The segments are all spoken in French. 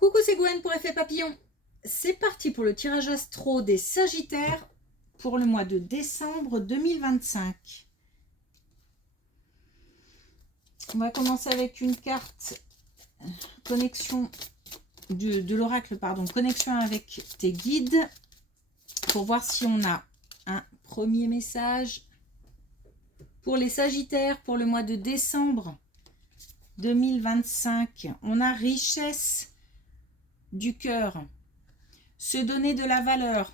Coucou, c'est Gwen pour Effet Papillon. C'est parti pour le tirage astro des Sagittaires pour le mois de décembre 2025. On va commencer avec une carte connexion de l'oracle, connexion avec tes guides, pour voir si on a un premier message pour les Sagittaires pour le mois de décembre 2025. On a richesse du cœur, se donner de la valeur.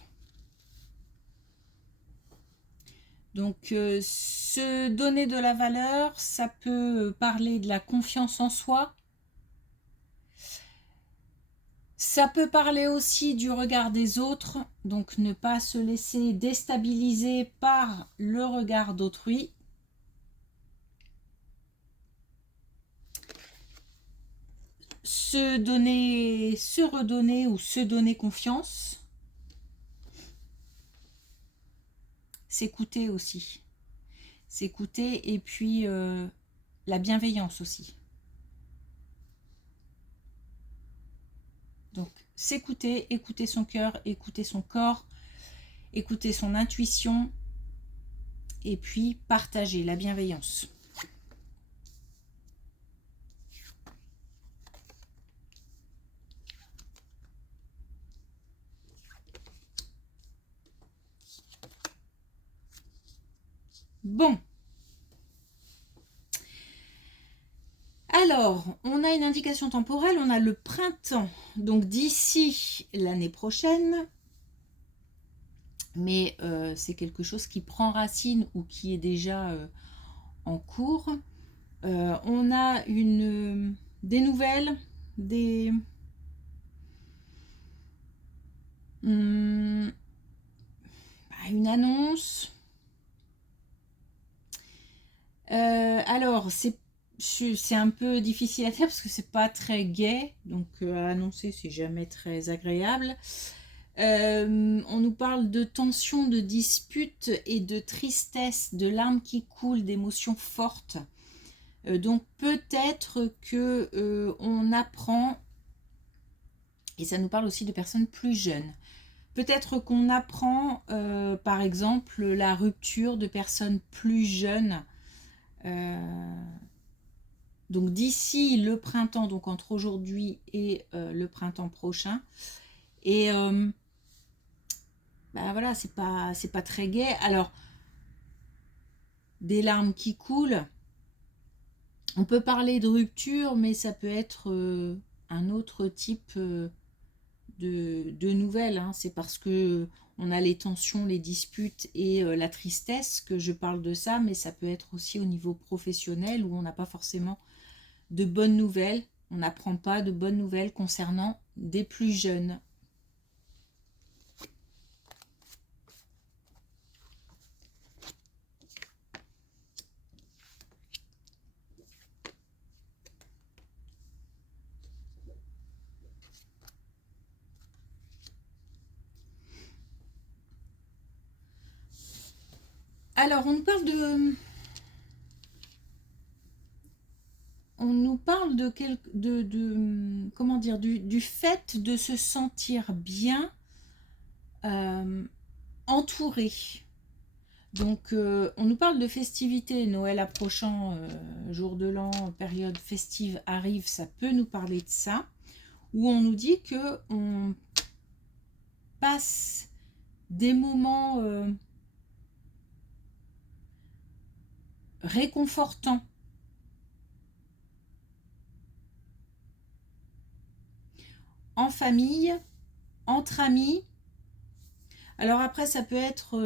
Donc, se donner de la valeur, ça peut parler de la confiance en soi. Ça peut parler aussi du regard des autres, donc ne pas se laisser déstabiliser par le regard d'autrui. Se donner, se redonner ou se donner confiance. S'écouter aussi. S'écouter et puis la bienveillance aussi. Donc s'écouter, écouter son cœur, écouter son corps, écouter son intuition et puis partager la bienveillance. Bon. Alors, on a une indication temporelle, on a le printemps, donc d'ici l'année prochaine, mais c'est quelque chose qui prend racine ou qui est déjà en cours. On a des nouvelles, une annonce. Alors, c'est un peu difficile à faire parce que c'est pas très gai, donc à annoncer c'est jamais très agréable. On nous parle de tension, de dispute et de tristesse, de larmes qui coulent, d'émotions fortes. Donc peut-être que on apprend, et ça nous parle aussi de personnes plus jeunes. Peut-être qu'on apprend, par exemple, la rupture de personnes plus jeunes. Donc d'ici le printemps, donc entre aujourd'hui et le printemps prochain. Et voilà, c'est pas très gai. Alors, des larmes qui coulent. On peut parler de rupture, mais ça peut être un autre type de nouvelles. Hein. C'est parce que on a les tensions, les disputes et la tristesse que je parle de ça, mais ça peut être aussi au niveau professionnel où on n'a pas forcément de bonnes nouvelles. On n'apprend pas de bonnes nouvelles concernant des plus jeunes. Alors, on nous parle comment dire, du fait de se sentir bien entouré. Donc, on nous parle de festivités, Noël approchant, jour de l'an, période festive arrive, ça peut nous parler de ça, où on nous dit que on passe des moments réconfortants. En famille, entre amis. Alors après, ça peut être...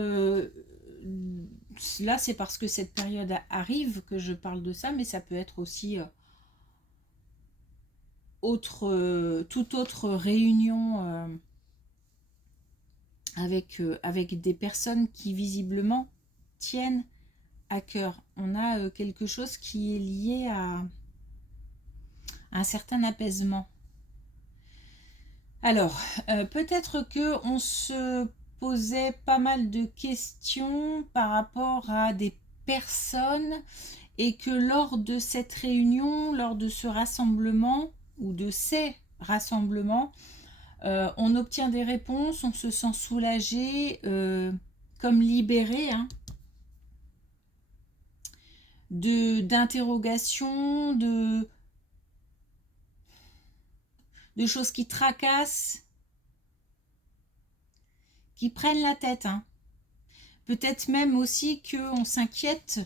là, c'est parce que cette période arrive que je parle de ça, mais ça peut être aussi toute autre réunion avec des personnes qui visiblement tiennent à cœur. On a quelque chose qui est lié à un certain apaisement. Alors, peut-être qu'on se posait pas mal de questions par rapport à des personnes et que lors de cette réunion, lors de ce rassemblement ou de ces rassemblement, on obtient des réponses, on se sent soulagé, comme libéré, hein, d'interrogations, de choses qui tracassent, qui prennent la tête, hein. Peut-être même aussi qu'on s'inquiète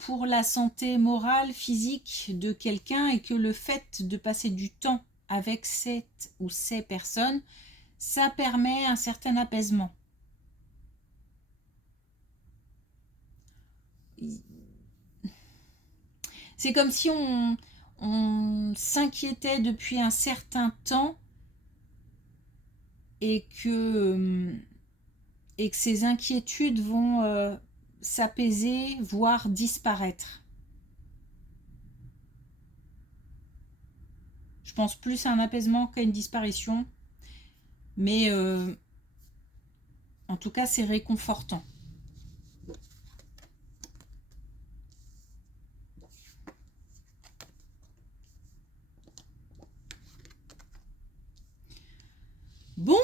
pour la santé morale, physique de quelqu'un, et que le fait de passer du temps avec cette ou ces personnes, ça permet un certain apaisement. C'est comme si on s'inquiétait depuis un certain temps et que ces inquiétudes vont s'apaiser, voire disparaître. Je pense plus à un apaisement qu'à une disparition, mais en tout cas, c'est réconfortant. Bon,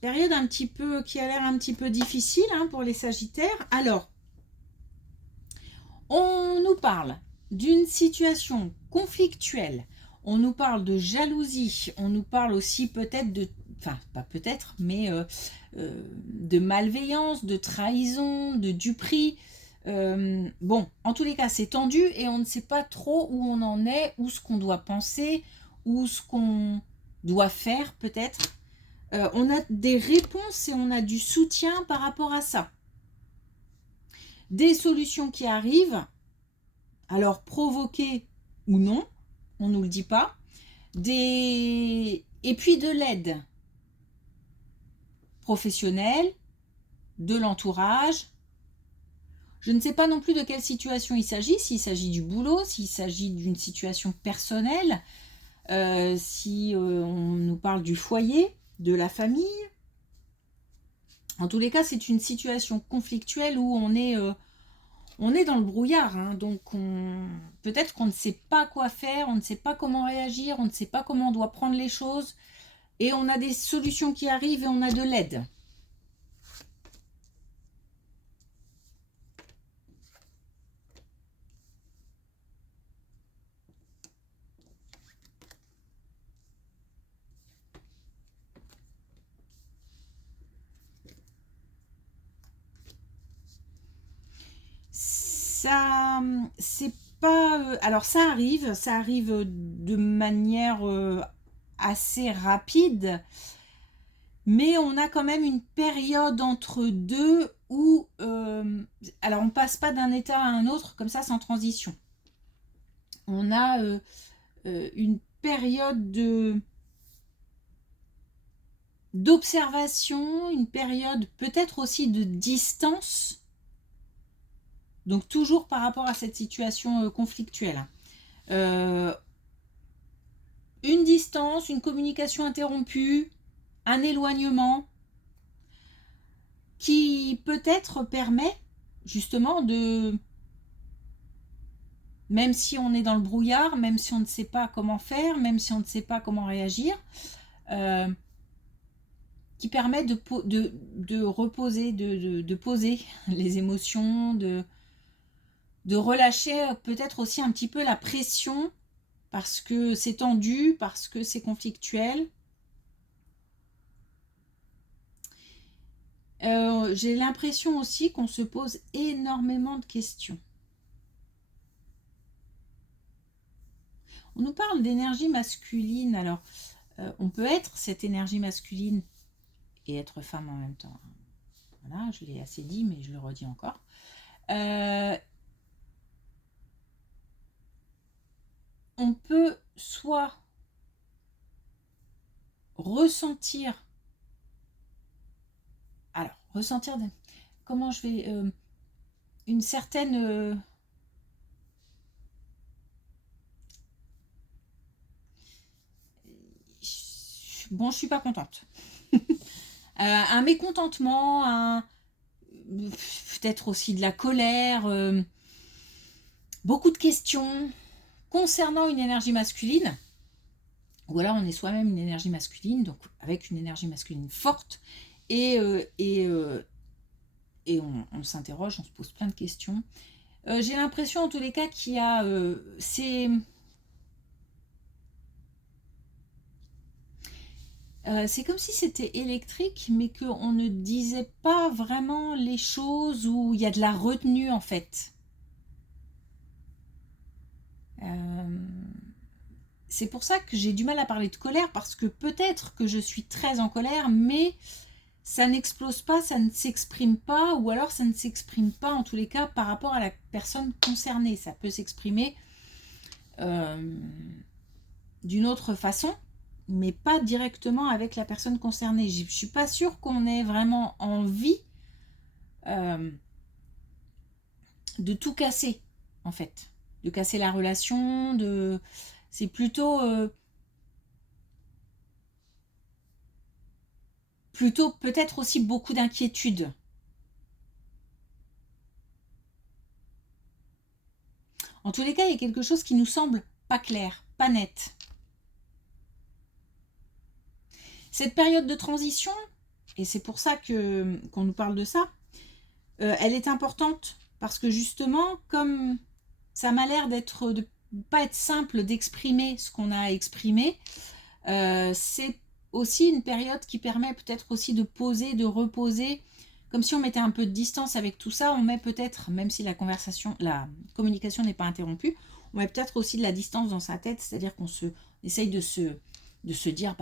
période un petit peu qui a l'air un petit peu difficile, hein, pour les Sagittaires. Alors, on nous parle d'une situation conflictuelle, on nous parle de jalousie, on nous parle aussi peut-être de, enfin pas peut-être, mais de malveillance, de trahison, de duperie. Bon, en tous les cas, c'est tendu et on ne sait pas trop où on en est, ou ce qu'on doit penser, ou ce qu'on doit faire peut-être. On a des réponses et on a du soutien par rapport à ça. Des solutions qui arrivent, alors provoquées ou non, on ne nous le dit pas. Et puis de l'aide professionnelle, de l'entourage. Je ne sais pas non plus de quelle situation il s'agit, s'il s'agit du boulot, s'il s'agit d'une situation personnelle, si on nous parle du foyer, de la famille. En tous les cas, c'est une situation conflictuelle où on est dans le brouillard, hein, donc peut-être qu'on ne sait pas quoi faire, on ne sait pas comment réagir, on ne sait pas comment on doit prendre les choses, et on a des solutions qui arrivent et on a de l'aide. Ça, c'est pas... alors ça arrive de manière assez rapide, mais on a quand même une période entre deux où... alors on passe pas d'un état à un autre comme ça sans transition. On a une période d'observation, une période peut-être aussi de distance. Donc toujours par rapport à cette situation conflictuelle. Une distance, une communication interrompue, un éloignement qui peut-être permet justement de, même si on est dans le brouillard, même si on ne sait pas comment faire, même si on ne sait pas comment réagir, qui permet de reposer, de poser les émotions, de relâcher peut-être aussi un petit peu la pression, parce que c'est tendu, parce que c'est conflictuel. J'ai l'impression aussi qu'on se pose énormément de questions. On nous parle d'énergie masculine. Alors, on peut être cette énergie masculine et être femme en même temps. Voilà, je l'ai assez dit, mais je le redis encore. On peut soit ressentir... Alors, ressentir... Comment je vais... une certaine... bon, je suis pas contente. Un mécontentement, peut-être aussi de la colère, beaucoup de questions concernant une énergie masculine Ou alors on est soi-même une énergie masculine, donc avec une énergie masculine forte, et on s'interroge, on se pose plein de questions. J'ai l'impression en tous les cas qu'il y a... c'est comme si c'était électrique, mais qu'on ne disait pas vraiment les choses, où il y a de la retenue en fait. C'est pour ça que j'ai du mal à parler de colère, parce que peut-être que je suis très en colère, mais ça n'explose pas, ça ne s'exprime pas, ou alors ça ne s'exprime pas en tous les cas par rapport à la personne concernée. Ça peut s'exprimer d'une autre façon, mais pas directement avec la personne concernée. Je ne suis pas sûre qu'on ait vraiment envie de tout casser, en fait. De casser la relation, c'est plutôt peut-être aussi beaucoup d'inquiétude. En tous les cas, il y a quelque chose qui nous semble pas clair, pas net. Cette période de transition, et c'est pour ça qu'on nous parle de ça, elle est importante parce que justement, comme ça m'a l'air de pas être simple d'exprimer ce qu'on a exprimé, c'est aussi une période qui permet peut-être aussi de poser, de reposer, comme si on mettait un peu de distance avec tout ça. On met peut-être, même si la communication n'est pas interrompue, on met peut-être aussi de la distance dans sa tête, c'est-à-dire qu'on essaye de se dire,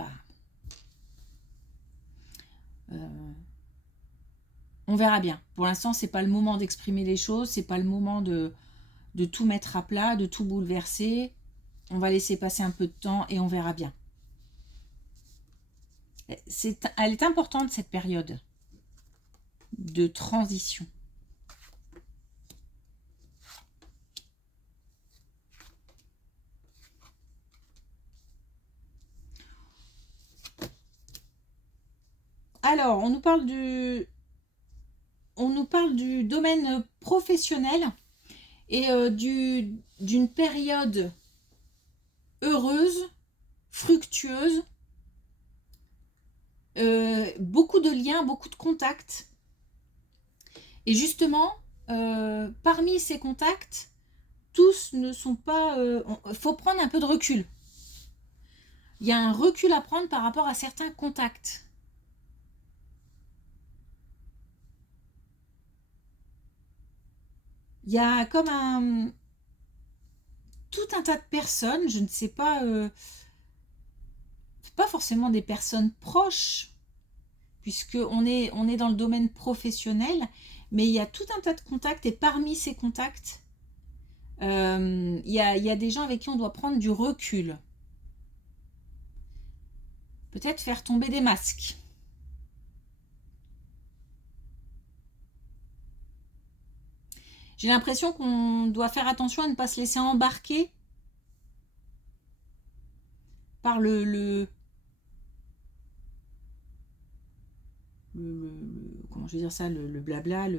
on verra bien. Pour l'instant, c'est pas le moment d'exprimer les choses, c'est pas le moment de tout mettre à plat, de tout bouleverser. On va laisser passer un peu de temps et on verra bien. Elle est importante, cette période de transition. Alors, on nous parle du domaine professionnel et d'une période heureuse, fructueuse, beaucoup de liens, beaucoup de contacts. Et justement, parmi ces contacts, tous ne sont pas... faut prendre un peu de recul. Il y a un recul à prendre par rapport à certains contacts. Il y a comme tout un tas de personnes, je ne sais pas, pas forcément des personnes proches, puisqu'on est dans le domaine professionnel, mais il y a tout un tas de contacts, et parmi ces contacts, il y a des gens avec qui on doit prendre du recul. Peut-être faire tomber des masques. J'ai l'impression qu'on doit faire attention à ne pas se laisser embarquer par comment je vais dire ça, le blabla,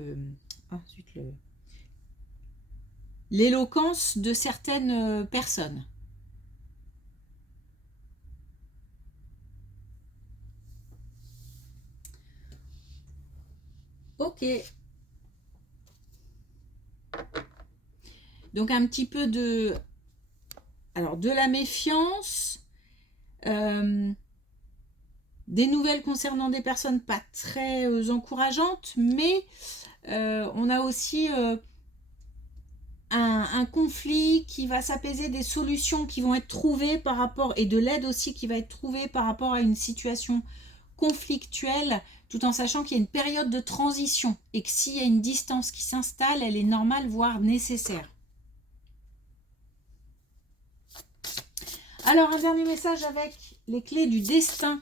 l'éloquence de certaines personnes. Ok. Donc un petit peu de la méfiance, des nouvelles concernant des personnes pas très encourageantes, mais on a aussi un conflit qui va s'apaiser, des solutions qui vont être trouvées par rapport, et de l'aide aussi qui va être trouvée par rapport à une situation conflictuelle, tout en sachant qu'il y a une période de transition et que s'il y a une distance qui s'installe, elle est normale, voire nécessaire. Alors, un dernier message avec les clés du destin.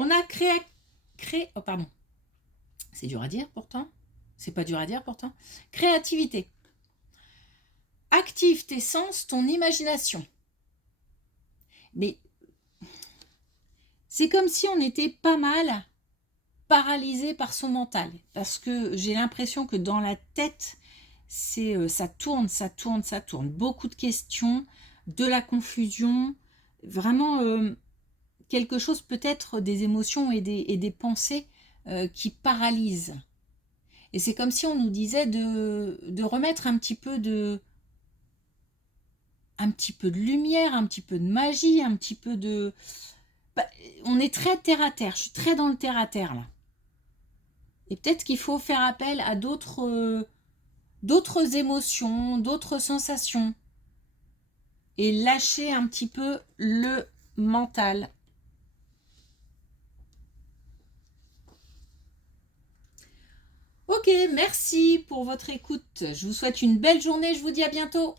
On a créé, oh pardon, c'est dur à dire pourtant, c'est pas dur à dire pourtant, créativité. active tes sens, ton imagination. Mais c'est comme si on était pas mal paralysé par son mental. Parce que j'ai l'impression que dans la tête, ça tourne, ça tourne, ça tourne. Beaucoup de questions, de la confusion, vraiment quelque chose, peut-être des émotions et des pensées qui paralysent. Et c'est comme si on nous disait de remettre un petit peu de lumière, un petit peu de magie, un petit peu de... Bah, on est très terre à terre, je suis très dans le terre à terre là. Et peut-être qu'il faut faire appel à d'autres émotions, d'autres sensations. Et lâcher un petit peu le mental. Ok, merci pour votre écoute. Je vous souhaite une belle journée, je vous dis à bientôt.